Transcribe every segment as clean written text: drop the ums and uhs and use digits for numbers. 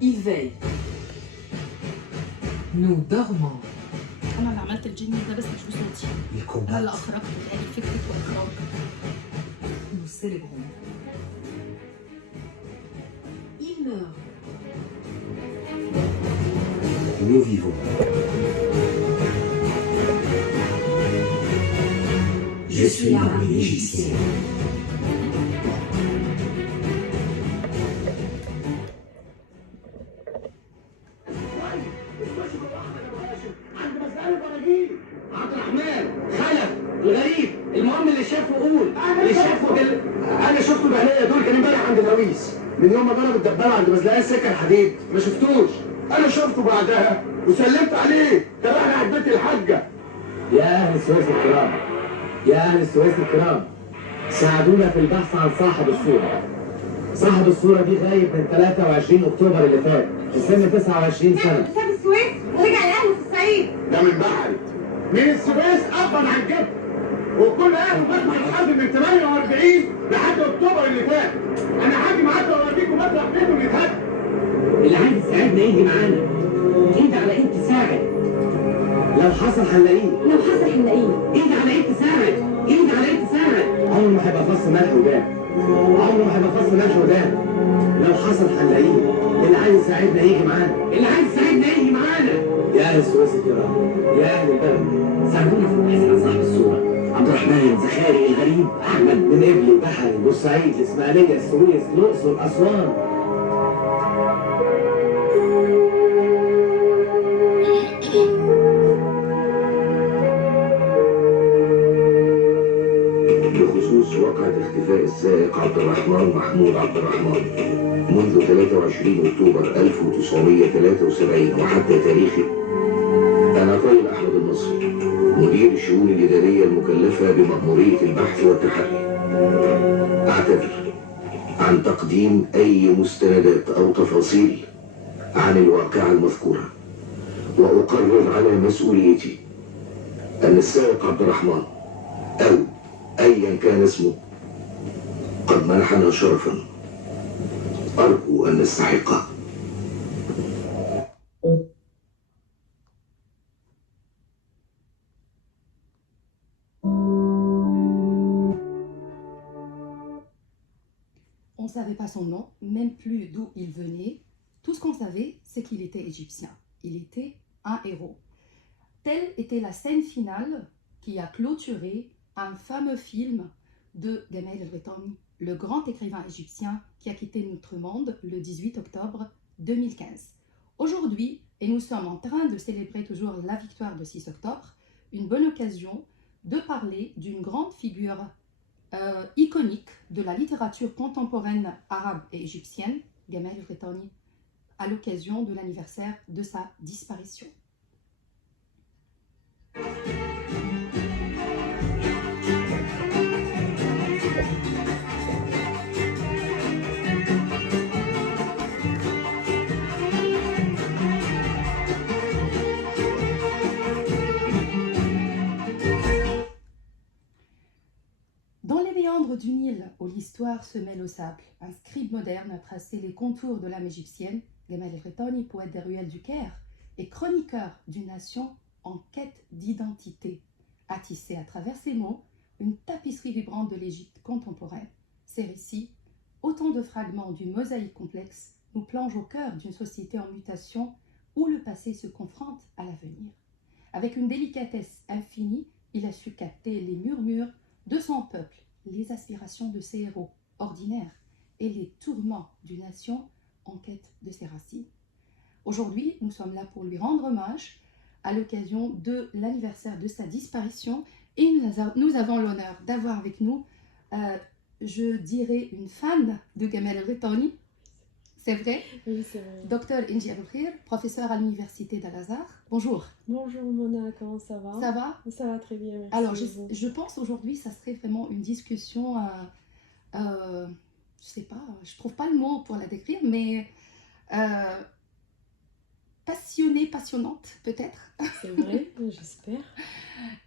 Il veille. Nous dormons. انا اللي عملت الجيني ده بس مش بصوتي. انا اللي اخرجت يعني فكره واخراج. Nous célébrons. Il meurt. Nous vivons. Je suis l'armée égyptienne. عبد الرحمن خلف الغريب المهم اللي شافه قول اللي شافه انا شفته بعينيا دول كان امبارح عند الرويس من يوم ما ضرب الدبابه عند مزلقان سكه الحديد ما شفتوش انا شفته بعدها وسلمت عليه كان راح ناحيه بيت الحاجه. يا اهل السويس الكرام يا اهل السويس الكرام ساعدونا في البحث عن صاحب الصوره. صاحب الصوره دي غايب من 23 اكتوبر اللي فات في سن 29 سنه. ساب السويس ورجع لاهله في الصعيد. ده من بحري من السويس ابا عن جد وكل اهله مجمع الحرب من 48 لحد اكتوبر اللي فات. انا هاجي معاكم واوريكم مطرح بيته بيتهد. اللي عايز يساعدنا يجي معانا ايد على ايد تساعد. لو حصل هنلاقيه ايد على ايد تساعد ايد على ايد تساعد. عمره ما هيبقى فص ملح ودان عمره ما هيبقى فص ملح ودان. لو حصل هنلاقيه. اللي عايز يساعدنا يجي معانا اللي عايز يساعدنا يجي معانا. يا اهل السويس الكرام يا اهل البلد ساعدونا في البحث عن صاحب الصوره. عبد الرحمن زخاري الغريب احمد من ابلي بحري بورسعيد الاسماعيليه السويس الاقصر اسوان. بخصوص وقعة اختفاء السائق عبد الرحمن محمود عبد الرحمن منذ 23 أكتوبر 1973 وحتى تاريخه. أنا طيب أحمد النصري مدير الشؤون الإدارية المكلفة بمأمورية البحث والتحري. أعتذر عن تقديم أي مستندات أو تفاصيل عن الواقعة المذكورة وأقرر على مسؤوليتي أن السائق عبد الرحمن أو أيا كان اسمه قد منحنا شرفا أرجو أن نستحقه. On ne savait pas son nom, même plus d'où il venait. Tout ce qu'on savait, c'est qu'il était égyptien. Il était un héros. Telle était la scène finale qui a clôturé un fameux film de Gamal el-Ghitani, le grand écrivain égyptien qui a quitté notre monde le 18 octobre 2015. Aujourd'hui, et nous sommes en train de célébrer toujours la victoire de 6 octobre, une bonne occasion de parler d'une grande figure iconique de la littérature contemporaine arabe et égyptienne, Gamal el-Ghitani, à l'occasion de l'anniversaire de sa disparition. Dans les méandres du Nil, où l'histoire se mêle au sable, un scribe moderne a tracé les contours de l'âme égyptienne. Gamal el-Ghitani, poète des ruelles du Caire et chroniqueur d'une nation en quête d'identité, a tissé à travers ses mots une tapisserie vibrante de l'Égypte contemporaine. Ces récits, autant de fragments d'une mosaïque complexe, nous plongent au cœur d'une société en mutation où le passé se confronte à l'avenir. Avec une délicatesse infinie, il a su capter les murmures de son peuple, les aspirations de ses héros ordinaires et les tourments d'une nation en quête de ses racines. Aujourd'hui, nous sommes là pour lui rendre hommage à l'occasion de l'anniversaire de sa disparition et nous avons l'honneur d'avoir avec nous, je dirais, une fan de Gamal el-Ghitani. C'est vrai? Oui, c'est vrai. Docteur Inji Aboukhir, professeur à l'université d'Al-Azhar. Bonjour. Bonjour Mona, comment ça va? Ça va? Ça va très bien, merci. Alors, je pense aujourd'hui, ça serait vraiment une discussion, je sais pas, je trouve pas le mot pour la décrire, mais passionnante peut-être. C'est vrai, j'espère.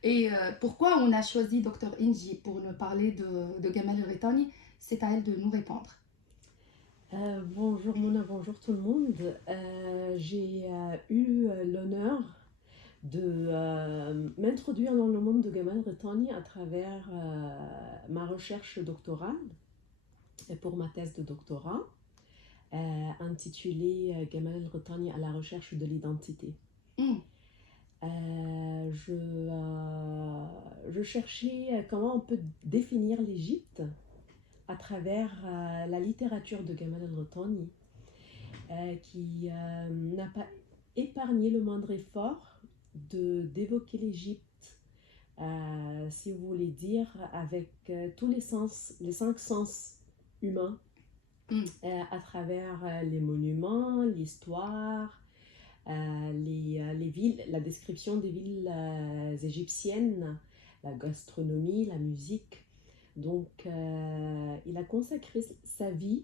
Et pourquoi on a choisi Docteur Inji pour nous parler de Gamal el-Ghitani? C'est à elle de nous répondre. Bonjour Mona, bonjour tout le monde. J'ai eu l'honneur de m'introduire dans le monde de Gamal Ghitani à travers ma recherche doctorale et pour ma thèse de doctorat intitulée Gamal Ghitani à la recherche de l'identité. Je cherchais comment on peut définir l'Égypte à travers la littérature de Gamal Ghitani qui n'a pas épargné le moindre effort d'évoquer l'Égypte, si vous voulez dire, avec tous les sens, les 5 sens humains, à travers les monuments, l'histoire, les villes, la description des villes égyptiennes, la gastronomie, la musique. Donc, il a consacré sa vie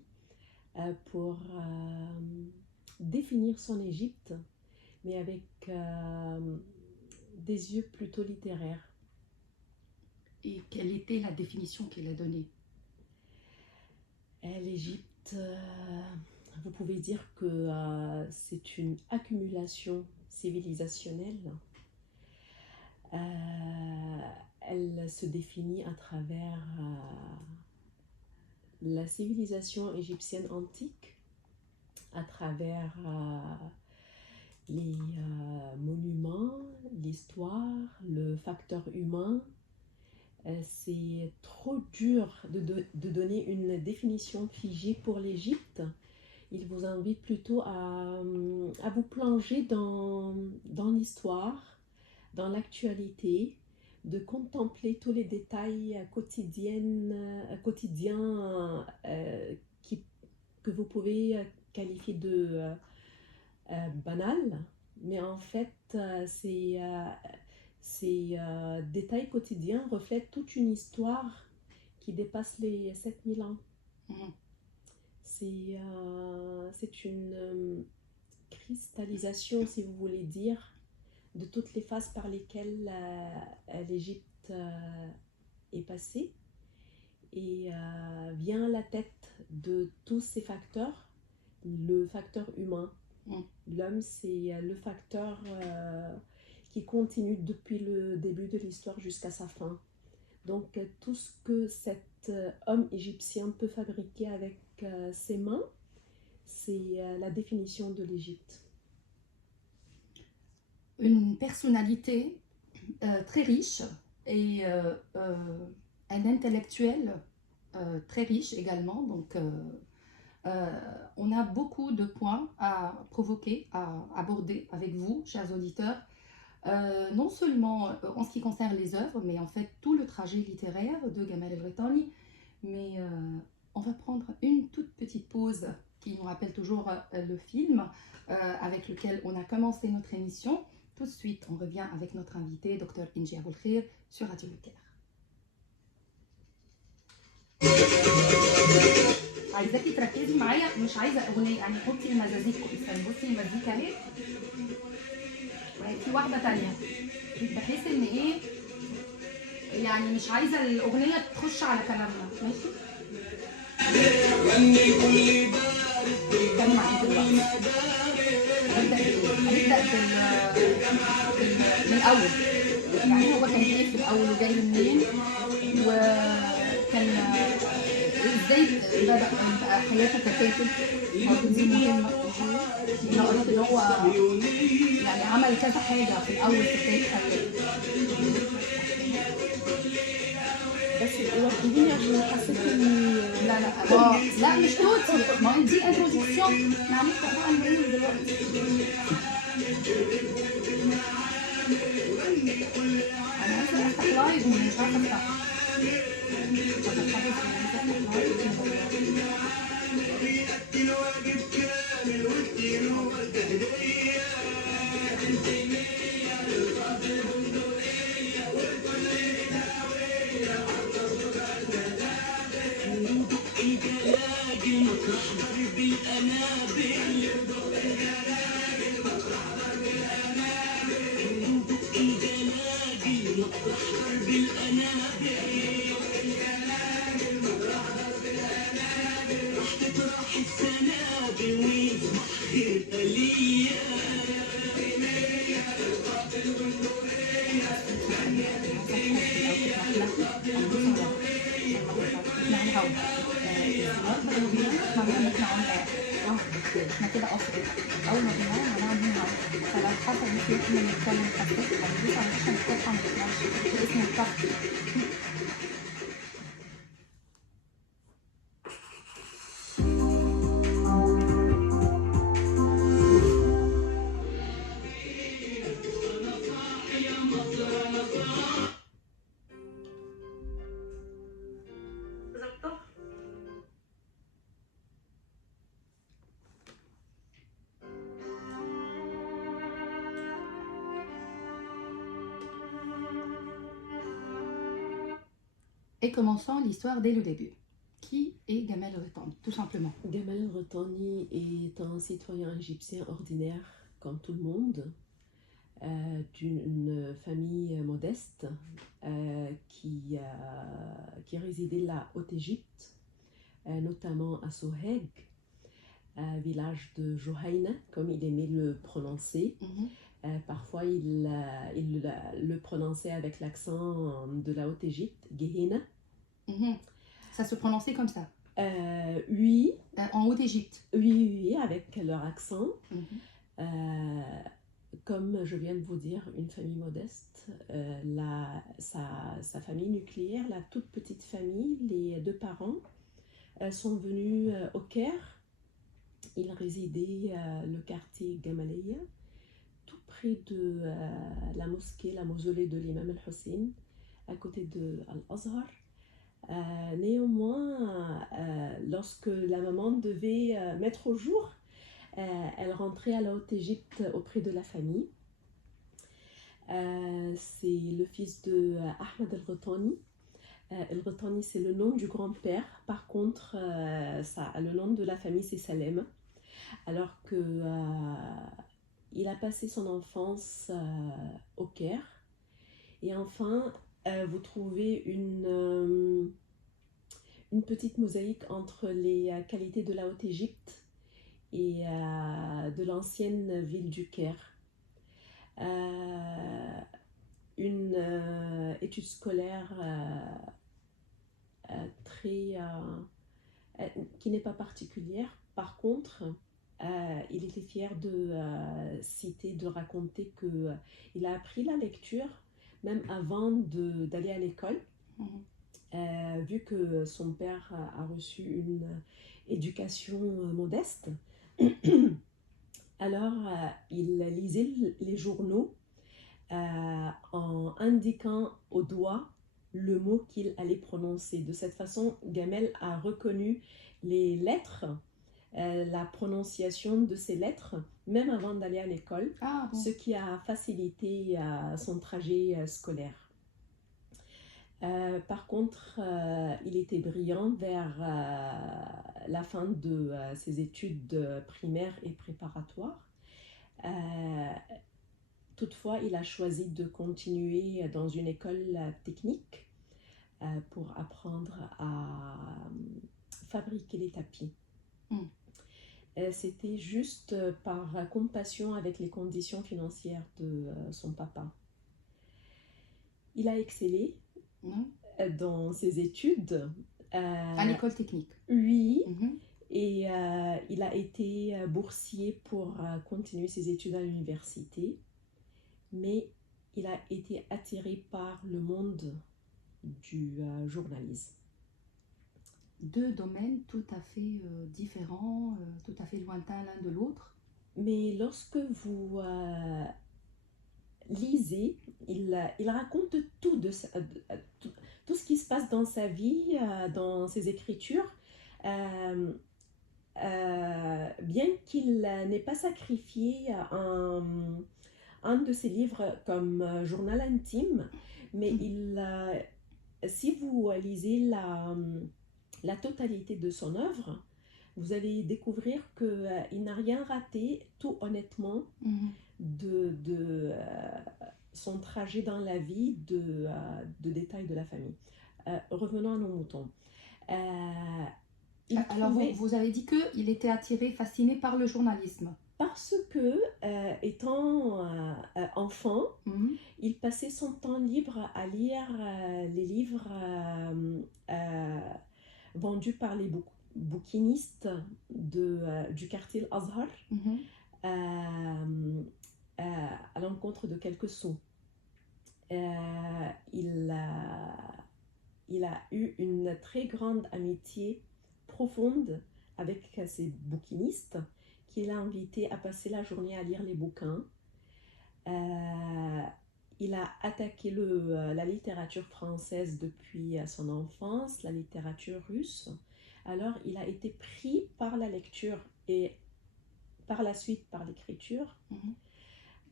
pour définir son Égypte, mais avec des yeux plutôt littéraires. Et quelle était la définition qu'il a donnée? L'Égypte, vous pouvez dire que c'est une accumulation civilisationnelle. Elle se définit à travers la civilisation égyptienne antique, à travers les monuments, l'histoire, le facteur humain. C'est trop dur de donner une définition figée pour l'Égypte. Il vous invite plutôt à vous plonger dans l'histoire, dans l'actualité, de contempler tous les détails quotidiens que vous pouvez qualifier de banals, mais en fait ces détails quotidiens reflètent toute une histoire qui dépasse les 7000 ans. C'est une cristallisation, si vous voulez dire, de toutes les phases par lesquelles l'Égypte est passée, et vient à la tête de tous ces facteurs le facteur humain. L'homme, c'est le facteur qui continue depuis le début de l'histoire jusqu'à sa fin. Donc tout ce que cet homme égyptien peut fabriquer avec ses mains, c'est la définition de l'Égypte. Une personnalité très riche et un intellectuel très riche également. Donc on a beaucoup de points à provoquer, à aborder avec vous, chers auditeurs. Non seulement en ce qui concerne les œuvres, mais en fait tout le trajet littéraire de Gamal Ghitani. Mais on va prendre une toute petite pause qui nous rappelle toujours le film avec lequel on a commencé notre émission. Tout de suite, on revient avec notre invité, Dr Inji Aboulkhir, sur Radio Le Caire. عايزاكي تركزي معايا، مش عايزه اغنيه، يعني حطي المزازيك كويس. بصي المزيكا اهي، في واحده ثانيه، بحيث ان ايه، يعني مش عايزه الاغنيه تخش على كلامنا، ماشي؟ كلام عن دلوقتي. هنبدا من الاول، يعني هو كان ايه في الاول وجاي منين، وكان ازاي بدأ حياته ككاتب. برضه دي مهمة. أنا قلت إن هو يعني عمل كذا حاجة في الأول في بداية حياته. بس وضحيني عشان حسيت إني لا مش توتي، ما هي دي انترودكسيون. أنا هنبدأ بقى نقول دلوقتي. أنا عايزة أفتح لايف ومش عارفة أفتح. السنة معناها ان احنا عملاء. احنا كده اصلا اول ما بننام معناها بننام. فلو حصل مثل احنا بنتكلم خفيف هندوس على عشان الصبح ما تنامش. ده اسمه الضغط. Et commençons l'histoire dès le début. Qui est Gamel Retani, tout simplement? Gamal Retani est un citoyen égyptien ordinaire, comme tout le monde, d'une famille modeste qui résidait la Haute-Égypte, notamment à Soheg, village de Johaina, comme il aimait le prononcer. Parfois, il le prononçait avec l'accent de la Haute-Égypte, Gehenna. Ça se prononçait comme ça? Oui. En Haute-Égypte? Oui, avec leur accent. Comme je viens de vous dire, une famille modeste, sa famille nucléaire, la toute petite famille, les deux parents, sont venus au Caire. Ils résidaient le quartier Gamaleya, tout près de la mosquée, la mausolée de l'imam al-Hussein, à côté de Al-Azhar. Néanmoins, lorsque la maman devait mettre au jour, elle rentrait à la Haute-Égypte auprès de la famille. C'est le fils de Ahmed al-Retani. Al-Retani, c'est le nom du grand-père. Par contre, le nom de la famille, c'est Salem. Alors que il a passé son enfance au Caire. Et enfin, vous trouvez une petite mosaïque entre les qualités de la Haute-Égypte et de l'ancienne ville du Caire. Une étude scolaire qui n'est pas particulière. Par contre, il était fier de citer, de raconter qu'il a appris la lecture même avant d'aller à l'école, vu que son père a reçu une éducation modeste. Alors, il lisait les journaux en indiquant au doigt le mot qu'il allait prononcer. De cette façon, Gamel a reconnu les lettres, la prononciation de ces lettres, même avant d'aller à l'école, ce qui a facilité son trajet scolaire. Par contre, il était brillant vers la fin de ses études primaires et préparatoires. Toutefois, il a choisi de continuer dans une école technique pour apprendre à fabriquer les tapis. C'était juste par compassion avec les conditions financières de son papa. Il a excellé dans ses études. À l'école technique? Oui. Et il a été boursier pour continuer ses études à l'université. Mais il a été attiré par le monde du journalisme. Deux domaines tout à fait différents, tout à fait lointains l'un de l'autre. Mais lorsque vous lisez, il raconte tout ce qui se passe dans sa vie, dans ses écritures. Bien qu'il n'ait pas sacrifié un de ses livres comme journal intime, mais si vous lisez la totalité de son œuvre, vous allez découvrir qu'il n'a rien raté, tout honnêtement, de son trajet dans la vie, de détails de la famille. Revenons à nos moutons. Alors, vous avez dit qu'il était attiré, fasciné par le journalisme. Parce que, étant enfant, il passait son temps libre à lire les livres vendus par les bouquiniste du quartier Azhar Mhm. à l'encontre de quelques sots. Il a eu une très grande amitié profonde avec ces bouquinistes qu'il a invités à passer la journée à lire les bouquins. Il a attaqué la littérature française depuis son enfance, la littérature russe. Alors il a été pris par la lecture et par la suite par l'écriture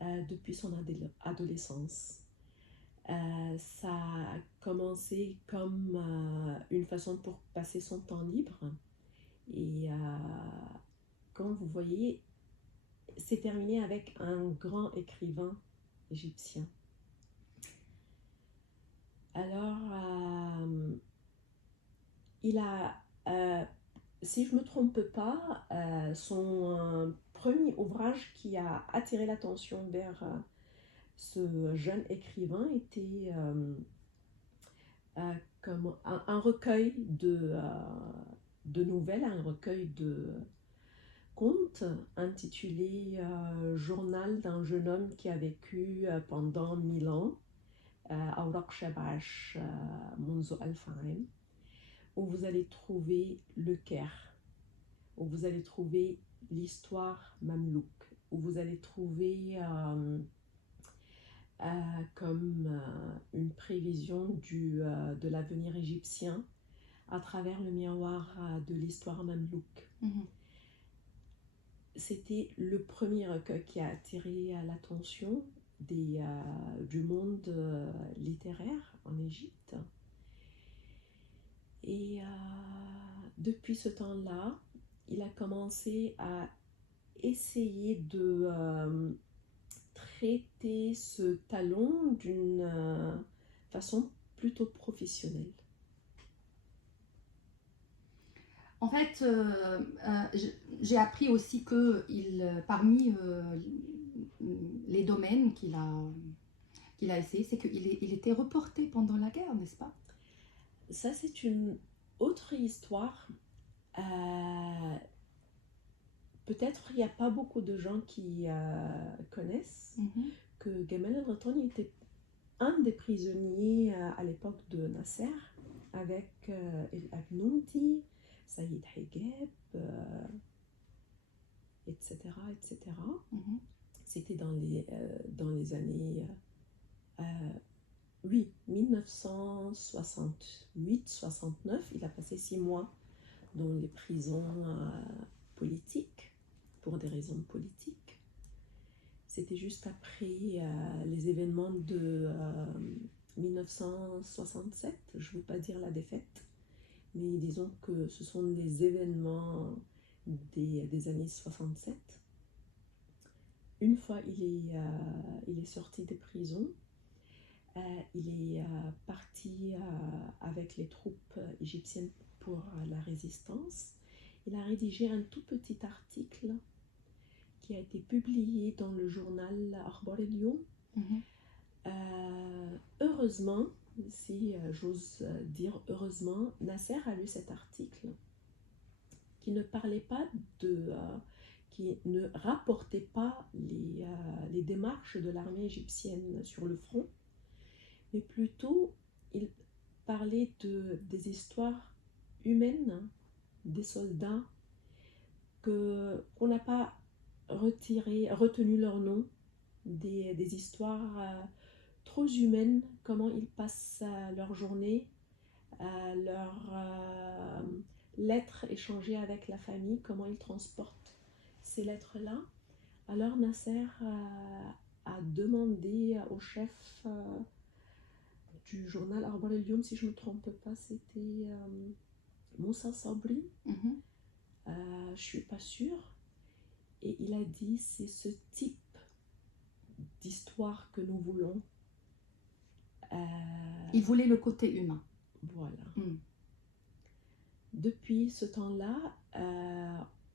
depuis son adolescence. Ça a commencé comme une façon pour passer son temps libre. Et comme vous voyez, c'est terminé avec un grand écrivain égyptien. Alors, il a, si je ne me trompe pas, son premier ouvrage qui a attiré l'attention vers ce jeune écrivain était comme un recueil de nouvelles, un recueil de contes intitulé Journal d'un jeune homme qui a vécu pendant 1000 ans, أوراق شبعش منذ 1000 عام, où vous allez trouver le Caire, où vous allez trouver l'histoire mamelouk, où vous allez trouver comme une prévision de l'avenir égyptien à travers le miroir de l'histoire mamelouk. C'était le premier recueil qui a attiré l'attention du monde littéraire en Égypte. Et depuis ce temps-là, il a commencé à essayer de traiter ce talent d'une façon plutôt professionnelle. En fait, j'ai appris aussi que parmi les domaines qu'il a essayé, c'est qu'il était reporté pendant la guerre, n'est-ce pas? Ça, c'est une autre histoire. Peut-être il n'y a pas beaucoup de gens qui connaissent que Gamal el-Ghatani était un des prisonniers à l'époque de Nasser, avec El Abnoudi, Saïd Hegeb, etc. etc. C'était dans les années 1968-69. Il a passé 6 mois dans les prisons politiques, pour des raisons politiques. C'était juste après les événements de 1967, je ne veux pas dire la défaite, mais disons que ce sont les événements des années 67. Une fois il est sorti des prisons, il est parti avec les troupes égyptiennes pour la résistance. Il a rédigé un tout petit article qui a été publié dans le journal Akhbar el-Yom. Heureusement, si j'ose dire heureusement, Nasser a lu cet article qui ne parlait pas qui ne rapportait pas les démarches de l'armée égyptienne sur le front, mais plutôt il parlait des histoires humaines des soldats qu'on n'a pas retenu leur nom, des histoires trop humaines, comment ils passent leur journée, leurs lettres échangées avec la famille, comment ils transportent ces lettres-là. Alors Nasser a demandé au chef du journal Akhbar el-Yom, si je ne me trompe pas, c'était Moussa Sabri, je ne suis pas sûre, et il a dit c'est ce type d'histoire que nous voulons. Il voulait le côté humain. Voilà. Depuis ce temps-là,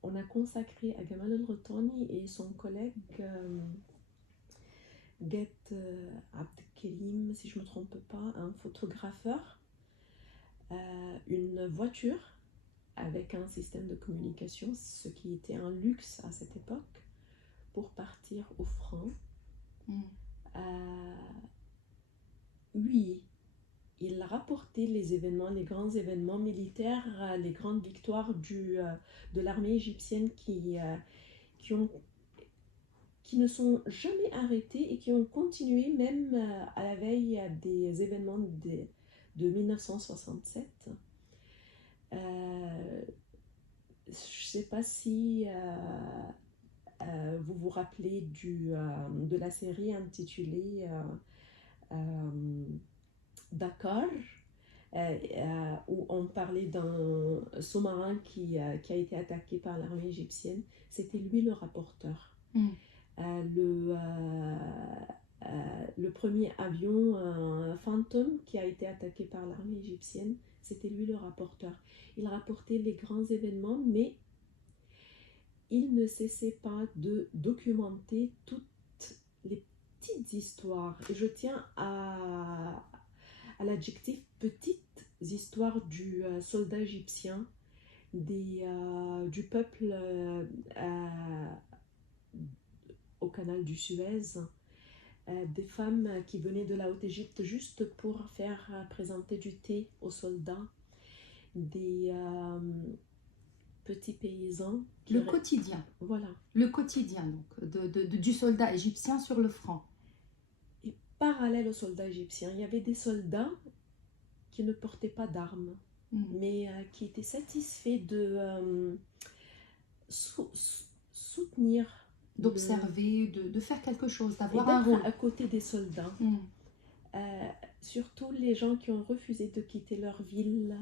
on a consacré à Gamal el-Ghatani et son collègue Get Abdelkerim, si je ne me trompe pas, un photographeur, une voiture avec un système de communication, ce qui était un luxe à cette époque, pour partir au front. Oui, il rapportait les événements, les grands événements militaires, les grandes victoires de l'armée égyptienne qui ne sont jamais arrêtés et qui ont continué même à la veille des événements de 1967. Je ne sais pas si vous vous rappelez de la série intitulée Dakar, où on parlait d'un sous-marin qui a été attaqué par l'armée égyptienne. C'était lui le rapporteur. Le premier avion Phantom qui a été attaqué par l'armée égyptienne, c'était lui le rapporteur. Il rapportait les grands événements, mais il ne cessait pas de documenter toutes les petites histoires. Et je tiens à l'adjectif petites histoires du soldat égyptien, du peuple au canal du Suez, des femmes qui venaient de la Haute-Égypte juste pour faire présenter du thé aux soldats, des petits paysans. Le quotidien. Voilà. Le quotidien donc, du soldat égyptien sur le front. Et parallèle aux soldats égyptiens, il y avait des soldats qui ne portaient pas d'armes, mais qui étaient satisfaits de soutenir, d'observer, de faire quelque chose, d'avoir et un d'être rôle à côté des soldats. Surtout les gens qui ont refusé de quitter leur ville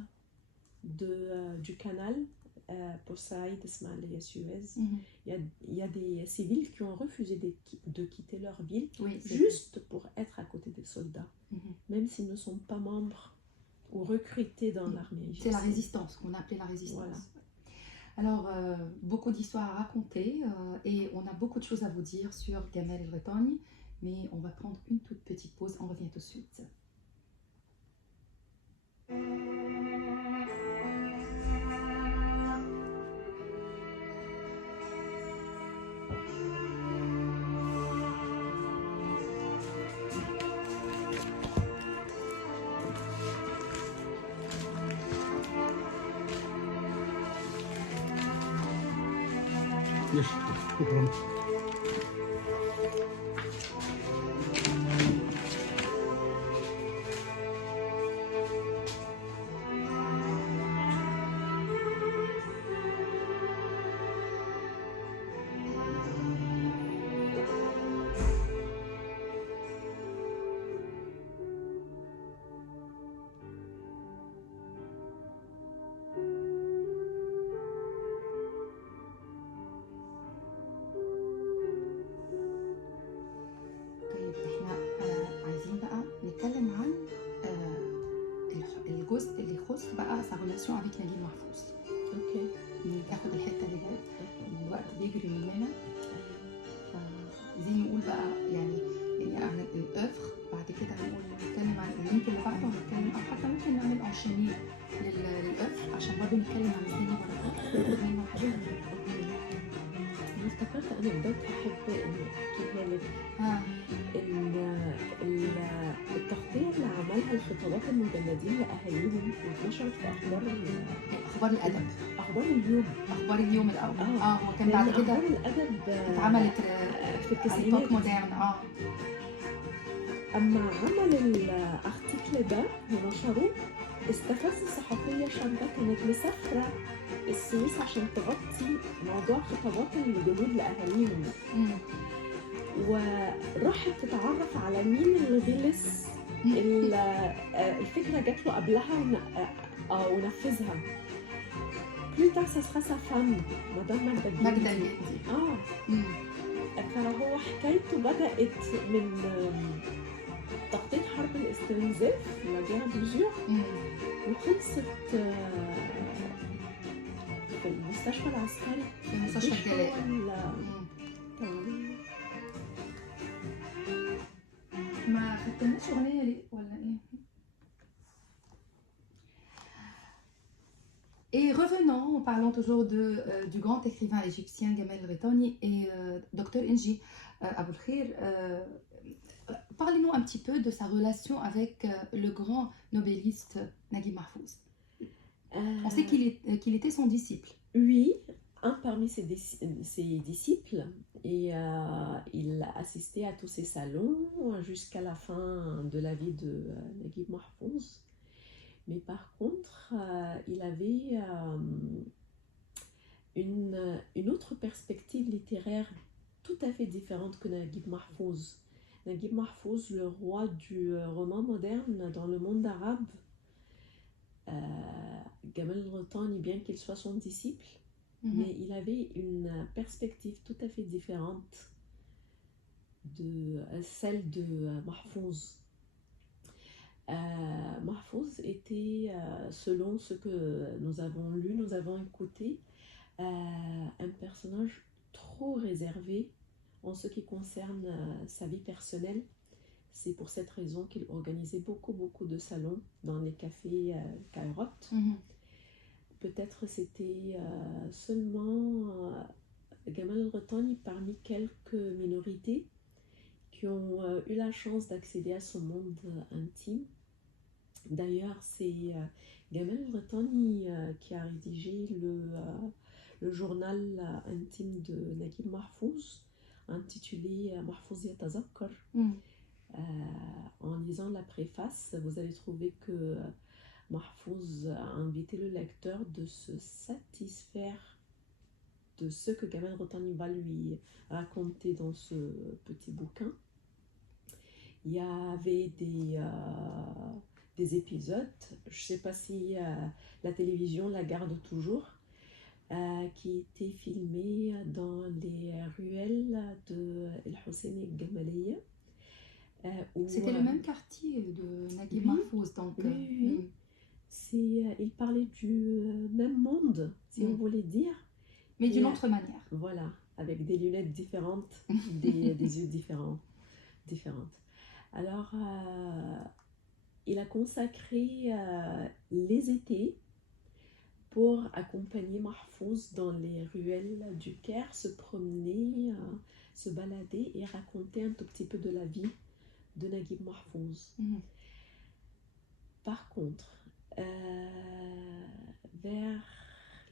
du canal pour Saïd, Ismaël et Suez. Il y a des civils qui ont refusé de quitter leur ville, oui, juste pour être à côté des soldats, même s'ils ne sont pas membres ou recrutés dans l'armée égyptienne. C'est la résistance, qu'on appelait la résistance. Voilà. Alors, beaucoup d'histoires à raconter et on a beaucoup de choses à vous dire sur Gamal El Ghitani, mais on va prendre une toute petite pause, on revient tout de suite. شكرا. الجزء اللي يخص بقى sa relation avec نجيب محفوظ. اوكي. ناخد الحته اللي جايه، الوقت بيجري مننا، فعايزين نقول بقى يعني عن الأوفر. بعد كده هنقول نتكلم عن اللينك اللي بعده، ونتكلم او حتى ممكن نعمل انشانيه للأوفر عشان برضه نتكلم عن الدنيا بركات وناخد منه حاجات. أنا افتكرت أنكدوت أحب إني أحكيها لك. التغطية اللي عملها الخطابات المجندين لأهاليهم واتنشرت في أخبار الأدب، أخبار اليوم، أخبار اليوم الأول. هو كان بعد كده أخبار الأدب اتعملت في التسعينات مودرن. أما عمل الأرتيكل ده ونشروه استفز صحفية شابة كانت مسافرة السويس عشان تغطي موضوع خطابات الجنود لأهاليهم، وراحت تتعرف على مين اللي غلس. الفكرة جات له قبلها ونفذها. Plus tard, ça sera sa femme, Madame ماجدة الجندي. فهو حكايته بدأت من تخطيط حرب الاستنزاف لا جيرا بليزيور، وخلصت في المستشفى العسكري، في مستشفى الجلاء. ما خدتلناش أغنية ليه ولا إيه؟ revenons en parlant toujours du grand écrivain égyptien Gamal Ghitani et Dr Inji Abou Khir. Parlez-nous un petit peu de sa relation avec le grand nobéliste Naguib Mahfouz. On sait qu'il était son disciple. Oui, un parmi ses disciples, et il a assisté à tous ses salons jusqu'à la fin de la vie de Naguib Mahfouz. Mais par contre, il avait une autre perspective littéraire tout à fait différente que Naguib Mahfouz. Naguib Mahfouz, le roi du roman moderne dans le monde arabe, Gamal Ghitani, bien qu'il soit son disciple, mais il avait une perspective tout à fait différente de celle de Mahfouz. Mahfouz était, selon ce que nous avons lu, nous avons écouté, un personnage trop réservé en ce qui concerne sa vie personnelle. C'est pour cette raison qu'il organisait beaucoup de salons dans les cafés Kairote. Peut-être c'était seulement Gamal Ghitani parmi quelques minorités qui ont eu la chance d'accéder à son monde intime. D'ailleurs, c'est Gamal Ghitani qui a rédigé le journal intime de Naguib Mahfouz, intitulé Mahfouz Yatazakkar. En lisant la préface, vous allez trouver que Mahfouz a invité le lecteur de se satisfaire de ce que Gamal Ghitani va lui raconter dans ce petit bouquin. Il y avait des épisodes, je ne sais pas si la télévision la garde toujours, qui étaient filmés dans les ruelles de El Hosseini Gamaliya. C'était le même quartier de Naguib Mahfouz, donc. Oui. Il parlait du même monde, si on voulait dire. Mais d'une autre manière. Voilà, avec des lunettes différentes, des yeux différentes. Alors, il a consacré les étés pour accompagner Mahfouz dans les ruelles du Caire, se promener, se balader et raconter un tout petit peu de la vie de Naguib Mahfouz. Par contre, vers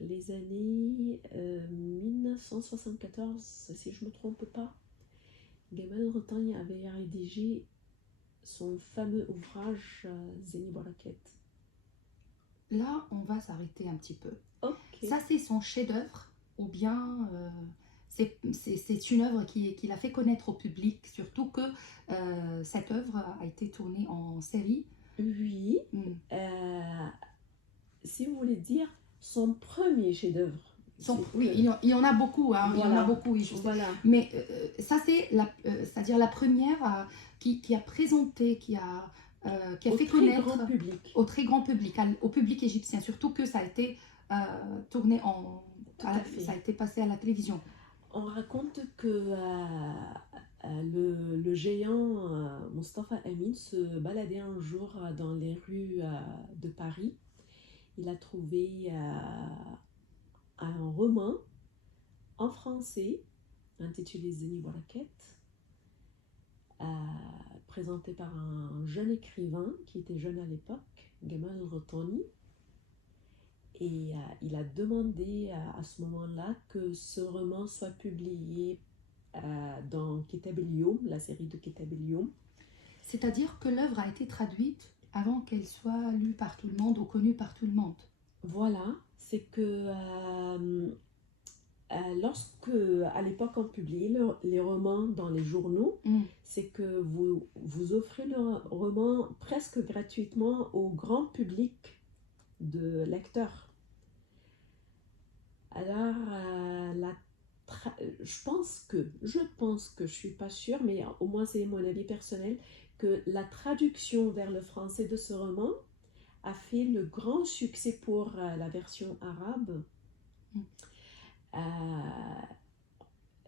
les années 1974, si je ne me trompe pas, Gamal Ghitani avait rédigé son fameux ouvrage Zeni Barakat. Là, on va s'arrêter un petit peu. Okay. Ça, c'est son chef-d'œuvre, ou bien c'est une œuvre qu'il a fait connaître au public, surtout que cette œuvre a été tournée en série. Oui, si vous voulez dire son premier chef-d'œuvre. Oui, il y en a beaucoup, hein, voilà. Il y en a beaucoup, oui, je sais. Voilà. Mais ça, c'est-à-dire la première qui a présenté, qui a fait connaître au très grand public, au public égyptien, surtout que ça a été tourné ça a été passé à la télévision. On raconte que le géant Mustapha Amin se baladait un jour dans les rues de Paris. Il a trouvé un roman en français intitulé Zeni Barakat, présenté par un jeune écrivain qui était jeune à l'époque, Gamal Ghitani. Et il a demandé à ce moment-là que ce roman soit publié dans Kitab el-Youm, la série de Kitab el-Youm. C'est-à-dire que l'œuvre a été traduite avant qu'elle soit lue par tout le monde ou connue par tout le monde. Voilà, c'est que lorsque, à l'époque, on publiait les romans dans les journaux, c'est que vous offrez le roman presque gratuitement au grand public de lecteurs. Alors, je pense que, je suis pas sûre, mais au moins c'est mon avis personnel, que la traduction vers le français de ce roman a fait le grand succès pour la version arabe.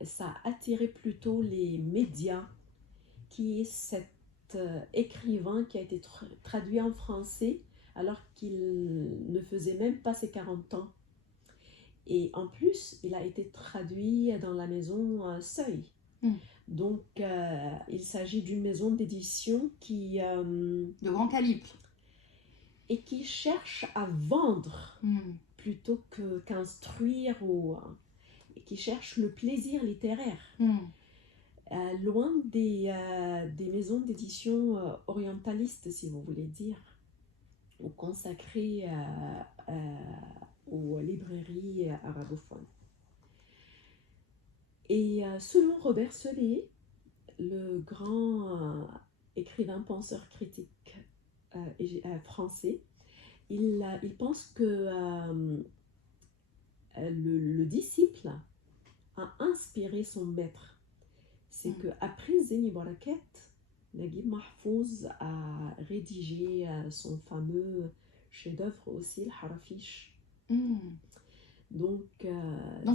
Ça a attiré plutôt les médias, qui est cet écrivain qui a été traduit en français alors qu'il ne faisait même pas ses 40 ans Et en plus, il a été traduit dans la maison Seuil. Donc, il s'agit d'une maison d'édition qui... De grand calibre. et qui cherche à vendre plutôt qu'instruire et qui cherche le plaisir littéraire. Loin des maisons d'édition orientalistes, si vous voulez dire, ou consacrées aux librairies arabophones. Et selon Robert Solé, le grand écrivain, penseur, critique français, il pense que le disciple a inspiré son maître. C'est qu'après Zeni Barakat, Naguib Mahfouz a rédigé son fameux chef-d'œuvre aussi, le Harafish. Donc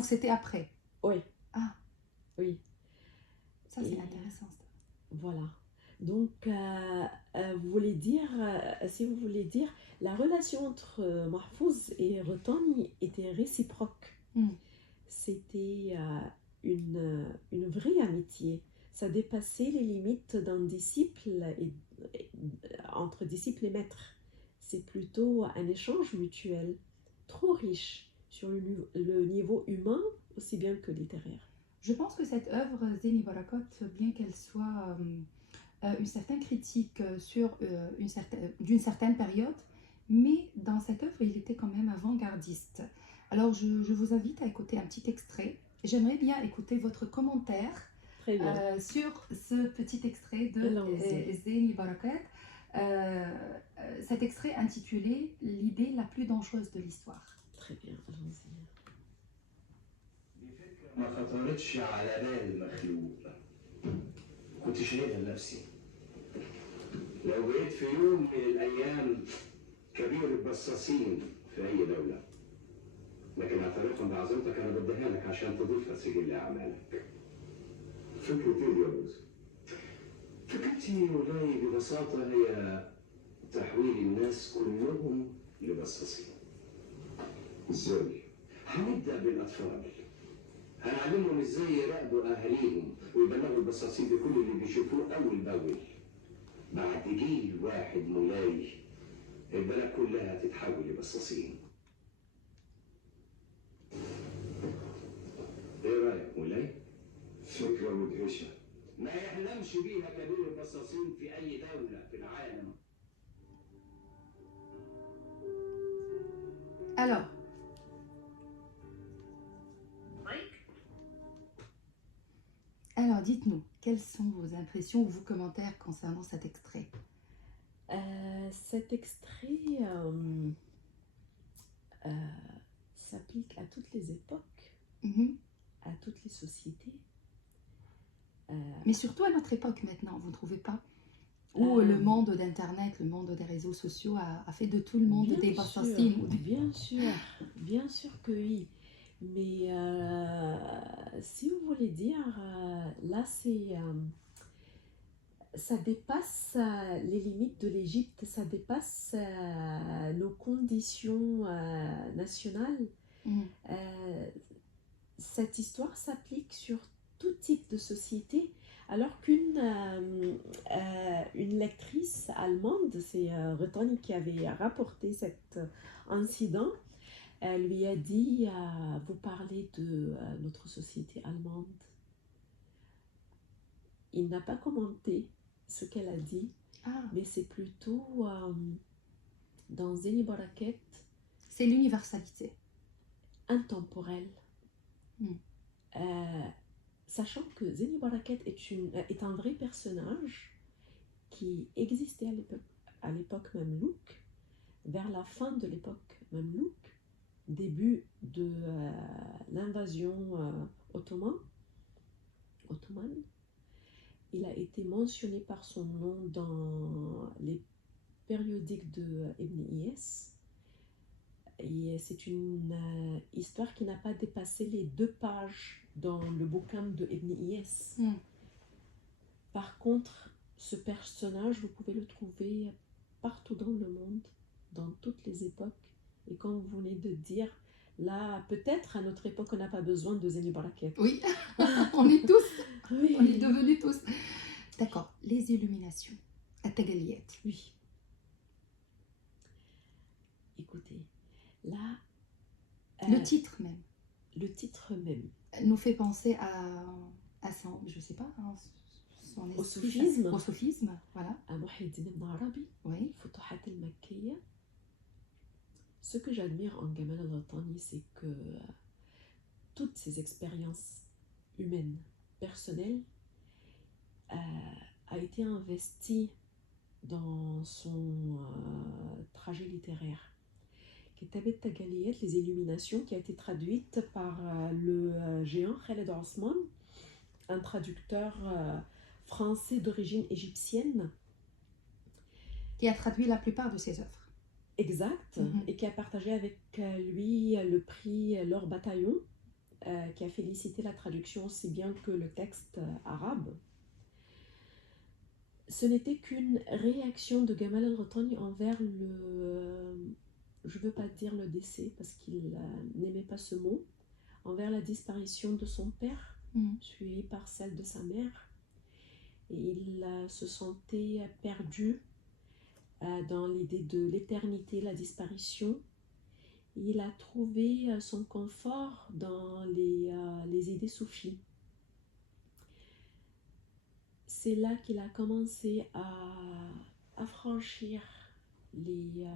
c'était après. Oui. Ah. Oui. Ça, c'est intéressant. Voilà. Donc, vous voulez dire, si vous voulez dire, la relation entre Mahfouz et Rotani était réciproque. C'était une vraie amitié. Ça dépassait les limites d'un disciple entre disciple et maître. C'est plutôt un échange mutuel, trop riche sur le niveau humain aussi bien que littéraire. Je pense que cette œuvre, Zeni Barakat, bien qu'elle soit une certaine critique sur d'une certaine période, mais dans cette œuvre, il était quand même avant-gardiste. Alors, je vous invite à écouter un petit extrait. J'aimerais bien écouter votre commentaire sur ce petit extrait de Zeni Barakat. Cet extrait intitulé « L'idée la plus dangereuse de l'histoire ». Très bien, allons-y. ما خطرتش على بال المخلوق، كنت شايلها لنفسي. لو بقيت في يوم من الايام كبير البصاصين في اي دوله، لكن اعترافا بعظمتك انا بديها لك عشان تضيفها سجل اعمالك. فكرة ايه يا بوز؟ فكرتي مولاي ببساطه هي تحويل الناس كلهم لبصاصين. ازاي؟ هنبدا بالاطفال. هنعلمهم ازاي يراقبوا اهاليهم ويبلغوا البصاصين بكل اللي بيشوفوه اول باول. بعد جيل واحد مولاي البلد كلها تتحول لبصاصين. ايه رايك مولاي؟ فكره مدهشه. ما يحلمش بيها كبير البصاصين في اي دوله في العالم. Alors, dites-nous, quelles sont vos impressions ou vos commentaires concernant cet extrait? Cet extrait s'applique à toutes les époques, à toutes les sociétés. Mais surtout à notre époque maintenant, vous ne trouvez pas? Où le monde d'Internet, le monde des réseaux sociaux a fait de tout le monde des bassassines. Bien sûr que oui. Mais si vous voulez dire, là ça dépasse les limites de l'Égypte, ça dépasse nos conditions nationales. Cette histoire s'applique sur tout type de société, alors qu'une lectrice allemande, c'est Rotani qui avait rapporté cet incident, elle lui a dit vous parlez de notre société allemande. Il n'a pas commenté ce qu'elle a dit, mais c'est plutôt dans Zeni Barakat. C'est l'universalité. Intemporelle. Sachant que Zeni Barakat est un vrai personnage qui existait à l'époque Mamelouk, vers la fin de l'époque Mamelouk, début de l'invasion ottomane. Il a été mentionné par son nom dans les périodiques de Ibn Iyas. Et c'est une histoire qui n'a pas dépassé les 2 pages dans le bouquin de Ibn Iyas. Par contre, ce personnage, vous pouvez le trouver partout dans le monde, dans toutes les époques. Et comme vous venez de dire, Là, peut-être à notre époque, on n'a pas besoin de Zeni Baraket. Oui, on est tous, Oui. on est devenus tous. D'accord, les illuminations, At-Tagaliyat. Oui. Écoutez, là, Le titre même le titre même, nous fait penser à son, je sais pas, hein, son Au esprit, soufisme. Au soufisme, voilà. à Muhyiddin ibn Arabi, Oui. Futuhat al-Makkiyya. Ce que j'admire en Gamal al-Ghatani, c'est que toutes ces expériences humaines, personnelles, a été investie dans son trajet littéraire. Kitab al-Tagaliyat, les illuminations, qui a été traduite par le géant Khaled Osman, un traducteur français d'origine égyptienne. Qui a traduit la plupart de ses œuvres. Exact, et qui a partagé avec lui le prix L'Or Bataillon, qui a félicité la traduction aussi bien que le texte arabe. Ce n'était qu'une réaction de Gamal al-Ghatani envers je ne veux pas dire le décès parce qu'il n'aimait pas ce mot, envers la disparition de son père, suivi par celle de sa mère. Et il se sentait perdu dans l'idée de l'éternité, la disparition. Il a trouvé son confort dans les idées soufis. C'est là qu'il a commencé à franchir les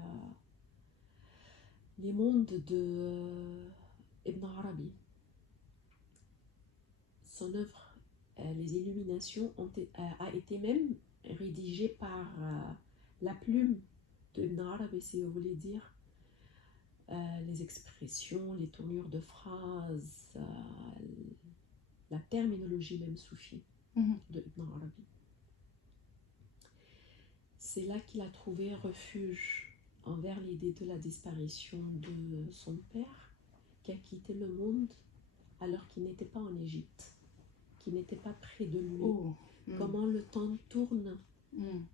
mondes de Ibn Arabi. Son œuvre, Les Illuminations, a été même rédigée par la plume de Ibn Arabi, si vous voulez dire. Les expressions, les tournures de phrases, la terminologie même soufie de Ibn Arabi. C'est là qu'il a trouvé refuge envers l'idée de la disparition de son père, qui a quitté le monde alors qu'il n'était pas en Égypte, qu'il n'était pas près de lui. Comment le temps tourne,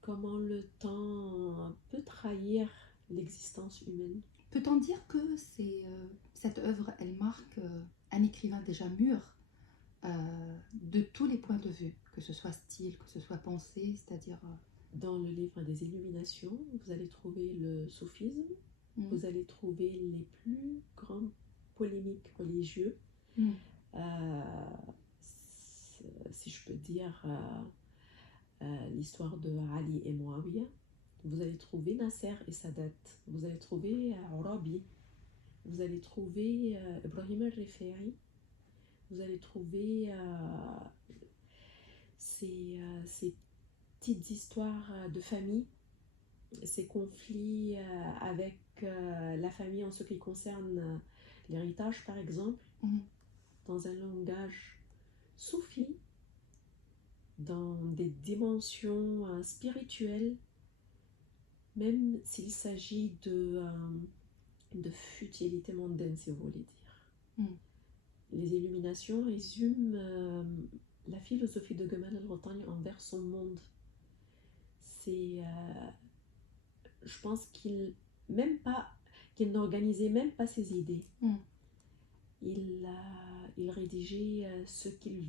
comment le temps peut trahir l'existence humaine. Peut-on dire que cette œuvre, elle marque un écrivain déjà mûr de tous les points de vue, que ce soit style, que ce soit pensée, c'est-à-dire... Dans le livre des Illuminations, vous allez trouver le soufisme, vous allez trouver les plus grandes polémiques religieuses, si je peux dire l'histoire de Ali et Muawiyah. Vous allez trouver Nasser et Sadat, vous allez trouver Arabi, vous allez trouver Ibrahim al-Rifa'i, vous allez trouver ces petites histoires de famille, ces conflits avec la famille en ce qui concerne l'héritage par exemple, dans un langage soufi, dans des dimensions spirituelles, même s'il s'agit de futilité mondaine, si vous voulez dire. Les Illuminations résument la philosophie de Gamal al-Ghatani envers son monde. Je pense qu'il n'organisait même pas ses idées. Il rédigeait ce qui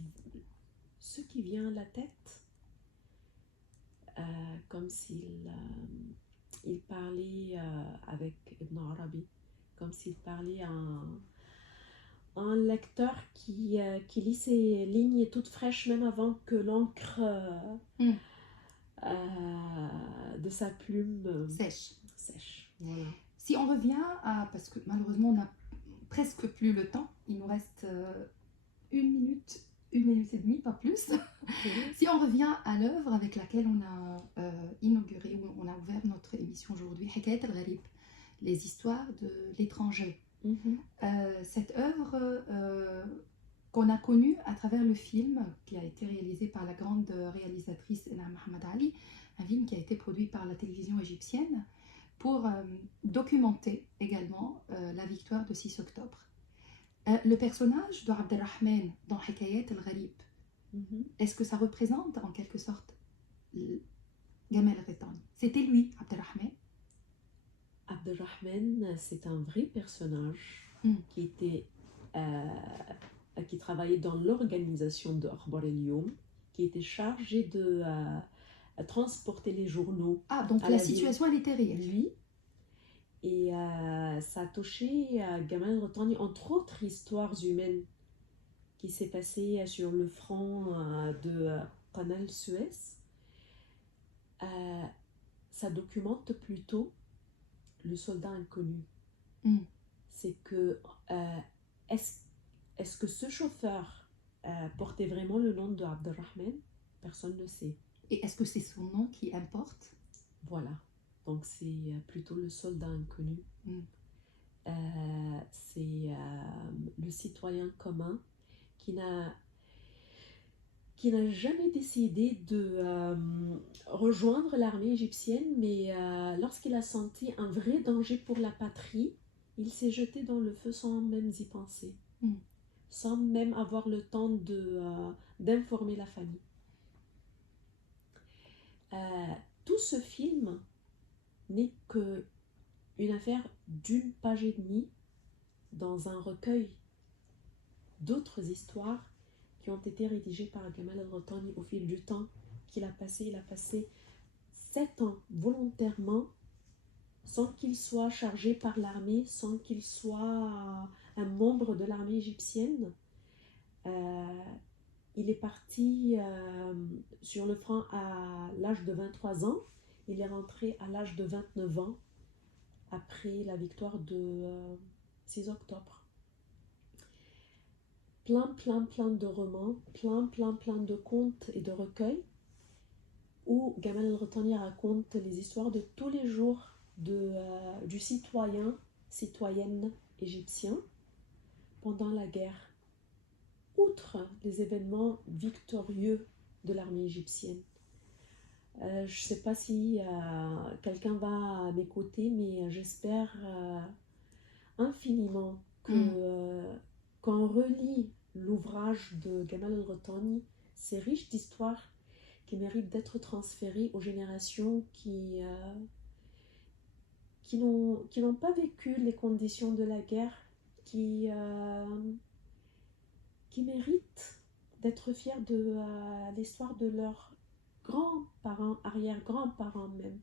vient à la tête, comme s'il il parlait avec Ibn Arabi, comme s'il parlait à un lecteur qui lit ses lignes toutes fraîches même avant que l'encre de sa plume sèche. Voilà. Si on revient parce que malheureusement on n'a presque plus le temps, il nous reste 1 minute et demie, pas plus. Si on revient à l'œuvre avec laquelle on a inauguré, ou on a ouvert notre émission aujourd'hui, Hikayat al-Gharib, les histoires de l'étranger. Cette œuvre qu'on a connue à travers le film qui a été réalisé par la grande réalisatrice Enam Mohamed Ali, un film qui a été produit par la télévision égyptienne pour documenter également la victoire de 6 octobre. Le personnage de Abdelrahman dans Hikayat al-Gharib, est-ce que ça représente en quelque sorte Gamal al-Ghatani? C'était lui, Abdelrahman? Abdelrahman, c'est un vrai personnage qui travaillait dans l'organisation de Akhbar al-Youm, qui était chargé de transporter les journaux. Ah, donc à la la ville. situation, elle était réelle. Lui. Et ça a touché Gamal el-Rottani, entre autres histoires humaines qui s'est passé sur le front de Canal Suez. Ça documente plutôt le soldat inconnu. C'est que est-ce que ce chauffeur portait vraiment le nom de Abdelrahman? Personne ne sait. Et est-ce que c'est son nom qui importe? Voilà. Donc c'est plutôt le soldat inconnu. C'est le citoyen commun qui n'a jamais décidé de rejoindre l'armée égyptienne, mais lorsqu'il a senti un vrai danger pour la patrie, il s'est jeté dans le feu sans même y penser, sans même avoir le temps d'informer la famille. Tout ce film n'est qu'une affaire d'une page et demie dans un recueil d'autres histoires qui ont été rédigées par Gamal el-Rottani au fil du temps qu'il a passé. Il a passé 7 ans volontairement sans qu'il soit chargé par l'armée, sans qu'il soit un membre de l'armée égyptienne. Il est parti sur le front à l'âge de 23 ans. Il est rentré à l'âge de 29 ans après la victoire de 6 octobre. Plein de romans, plein de contes et de recueils où Gamal el-Rottani raconte les histoires de tous les jours du citoyenne égyptien pendant la guerre, outre les événements victorieux de l'armée égyptienne. Je ne sais pas si quelqu'un va m'écouter, mais j'espère infiniment que quand on relit l'ouvrage de Gamal el-Rottani, c'est riche d'histoires qui méritent d'être transférées aux générations qui n'ont pas vécu les conditions de la guerre, qui méritent d'être fiers de l'histoire de leurs grands-parents, arrière-grands-parents même.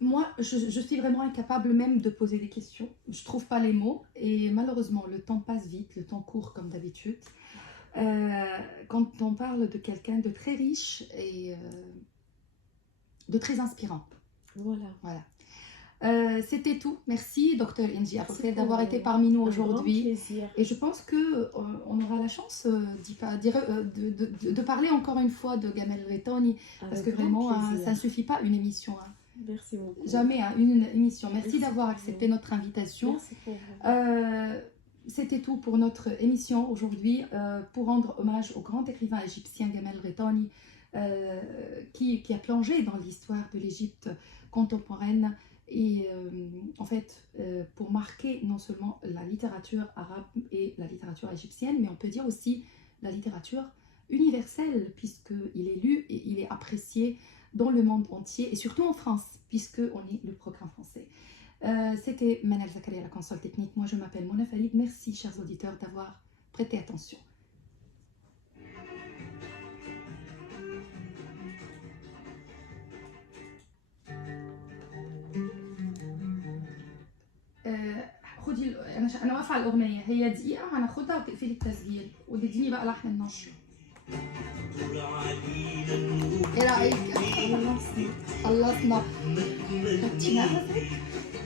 Moi, je suis vraiment incapable même de poser des questions. Je trouve pas les mots et malheureusement, le temps passe vite, le temps court comme d'habitude. Quand on parle de quelqu'un de très riche et de très inspirant. Voilà. C'était tout. Merci, Dr Inji Abou-Khair, d'avoir été parmi nous aujourd'hui. Et je pense qu'on aura la chance de parler encore une fois de Gamal el-Rottani, parce que vraiment, ça ne suffit pas une émission. Merci beaucoup. Jamais une émission. Merci d'avoir accepté notre invitation. Merci pour vous. C'était tout pour notre émission aujourd'hui, pour rendre hommage au grand écrivain égyptien Gamal el-Rottani, qui a plongé dans l'histoire de l'Égypte contemporaine. Et en fait, pour marquer non seulement la littérature arabe et la littérature égyptienne, mais on peut dire aussi la littérature universelle, puisqu'il est lu et il est apprécié dans le monde entier, et surtout en France, puisqu'on est le programme français. C'était Manal Zakaria, la console technique. Moi, je m'appelle Mona Falid. Merci, chers auditeurs, d'avoir prêté attention. خدي انا واقفه على الاغنيه هي دقيقه هناخدها وتقفلي التسجيل وتديني بقى لحن النشر. ايه رايك؟ خلصنا. خدتي نفسك؟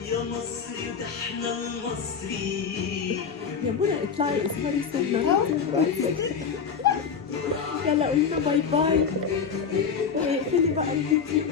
يا مصري ده احنا المصري. يا منى اطلعي اسمعي صوتنا. يلا قولي لنا باي باي. اقفلي بقى الفيديو.